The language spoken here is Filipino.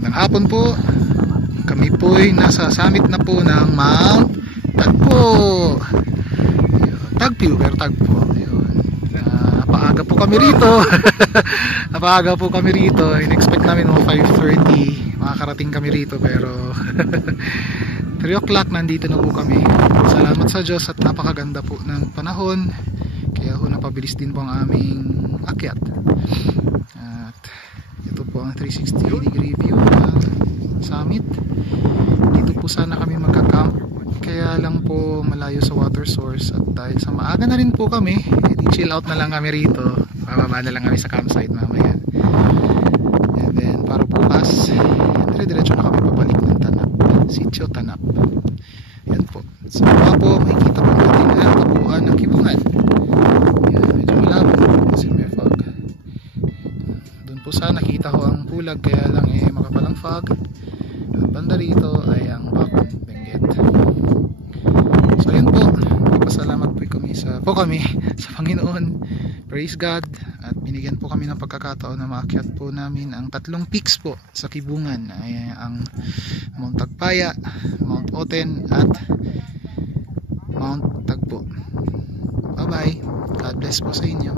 Magandang hapon po. Kami po'y nasa summit na po ng Mount Tagpo. Tagpo, pero Tagpo. Napaaga po kami rito. Napaaga po kami rito. In-expect namin 5:30 makakarating kami rito, pero 3 o'clock nandito na po kami. Salamat sa Diyos at napakaganda po ng panahon. Kaya ho napabilis din po ang aming akyat. At ito po ang 360-degree view ng summit. Dito po sana kami magka-camp, kaya lang po malayo sa water source, at dahil sa maaga na rin po kami, chill out na lang kami rito. Bababa na lang kami sa campsite mamaya, and then para bukas dire-diretso na kami pabalik ng Tanap, Sitio Tanap. Yan po, sa baba po makikita po natin ang kabuuan ng Kibungan. Yan, medyo malabo kasi may fog. Doon po sana nakita ko ang Pulag, kaya lang makapalang fog. At banda rito ay ang Bakong Benguet. So yun po, magpasalamat po kami sa Panginoon. Praise God. At binigyan po kami ng pagkakataon na maakyat po namin ang 3 peaks po sa Kibungan, ay ang Mount Tagpaya, Mount Oten at Mount Tagpo. Bye bye, God bless po sa inyo.